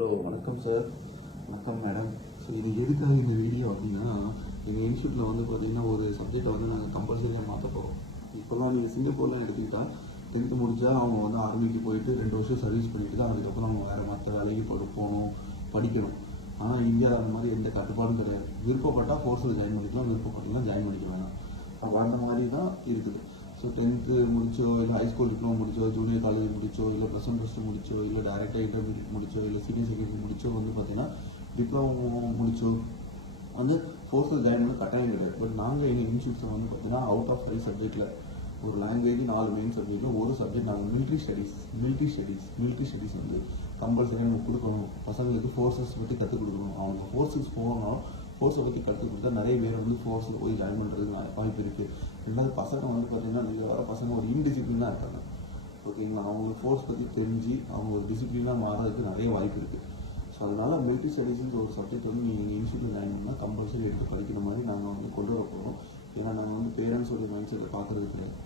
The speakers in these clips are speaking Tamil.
ஹலோ வணக்கம் சார். வணக்கம் மேடம். ஸோ இது எதுக்காக இந்த வீடியோ அப்படின்னா, எங்கள் இன்ஸ்டியூட்டில் வந்து பார்த்தீங்கன்னா ஒரு சப்ஜெக்டை வந்து நாங்கள் கம்பல்சரியாக மாற்ற போகிறோம். இப்போலாம் நீங்கள் சிங்கப்பூர்லாம் எடுத்துக்கிட்டால் 10th முடித்தா அவங்க வந்து ஆர்மிக்கு போயிட்டு 2 வருஷம் சர்வீஸ் பண்ணிட்டு தான் அதுக்கப்புறம் அவங்க வேறு மற்ற வேலைக்கு போகணும், படிக்கணும். ஆனால் இந்தியாவில் அந்த மாதிரி எந்த கட்டுப்பாடும் கிடையாது. விருப்பப்பட்டால் ஃபோர்ஸில் ஜாயின் பண்ணிக்கலாம், விருப்பப்பட்டலாம் ஜாயின் பண்ணிக்க வேணாம். அப்போ அந்த மாதிரி தான் இருக்குது. ஸோ 10th முடிச்சோ, இல்லை ஹைஸ்கூல் டிப்ளமோ முடிச்சோ, ஜூனியர் காலேஜ் முடிச்சோ, இல்லை +1 +2 முடிச்சோ, இல்லை டேரெக்டாக இன்டர்மீடியட் முடிச்சோ, இல்லை சீனியர் செகண்டரி முடிச்சோ வந்து பார்த்தீங்கன்னா டிப்ளமோ முடிச்சோ வந்து ஃபோர்ஸில் ஜாயின் பண்ண கட்டாயம் கிடையாது. பட் நாங்கள் எங்கள் இன்ஸ்டியூட்ஸில் வந்து பார்த்தீங்கன்னா அவுட் ஆஃப் 5 சப்ஜெக்டில் ஒரு லாங்குவேஜ் 4 மெயின் சப்ஜெக்டில் ஒரு சப்ஜெக்ட் நாங்கள் மிலிட்ரி ஸ்டடீஸ் வந்து கம்பல்சரியாக நம்ம கொடுக்கணும். பசங்களுக்கு ஃபோர்ஸஸ் பற்றி கற்றுக் கொடுக்கணும். அவங்க ஃபோர்ஸஸ் போகணும், ஃபோர்ஸை பற்றி கற்றுக் கொடுத்தா நிறைய பேர் வந்து ஃபோர்ஸில் போய் ஜாயின் பண்ணுறதுக்கு வாய்ப்பு இருக்குது. ரெண்டாவது பசங்க வந்து பார்த்தீங்கன்னா நீங்கள் வர பசங்க ஒரு இன்டிசிப்ளினாக இருக்காங்க. ஓகேங்களா? அவங்களுக்கு ஃபோர்ஸ் பற்றி தெரிஞ்சு அவங்க ஒரு டிசிப்ளினாக மாறதுக்கு நிறைய வாய்ப்பு இருக்குது. ஸோ அதனால் மிலிட்ரி ஸ்டடீஸ்ன்ற ஒரு சப்ஜெக்ட் வந்து நீங்கள் எங்கள் இன்ஸ்டியூட்டில் ஜாயின் பண்ணால் கம்பல்சரி எடுத்து படிக்கிற மாதிரி நாங்கள் வந்து கொண்டு வர போகிறோம். ஏன்னா நாங்கள் வந்து பேரண்ட்ஸோடைய மைண்ட் செட்டை பார்க்குறது கிடையாது.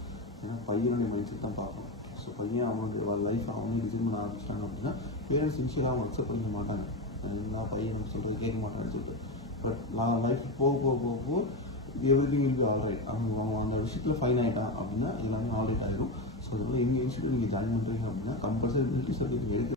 ஏன்னா பையனுடைய மைண்ட் செட் தான் பார்க்கணும். ஸோ பையன் அவனுடைய லைஃப் அவனே டிசைன் பண்ண ஆரம்பிச்சிட்டாங்க அப்படின்னா பேரண்ட்ஸ் இன்ஷியலாக அவங்க அக்செப்ட் பண்ணிக்க மாட்டாங்க. நான் பையன் சொல்கிறது கேட்க மாட்டான்னு சொல்லிட்டு. பட் நான் லைஃப் போக எவ்ரிதிங் வில் பி ஆல்ரைட். அவங்க அந்த விஷயத்தில் ஃபைன் ஆகிட்டான் அப்படின்னா எல்லாமே ஆல்ரைட் ஆகிடும். ஸோ அதோட எங்கள் இன்ஸ்டியூட் நீங்கள் ஜாயின் பண்ணுறீங்க அப்படின்னா கம்பல்சரி மிலிட்ரி சர்டிஃபிகேட் எடுத்து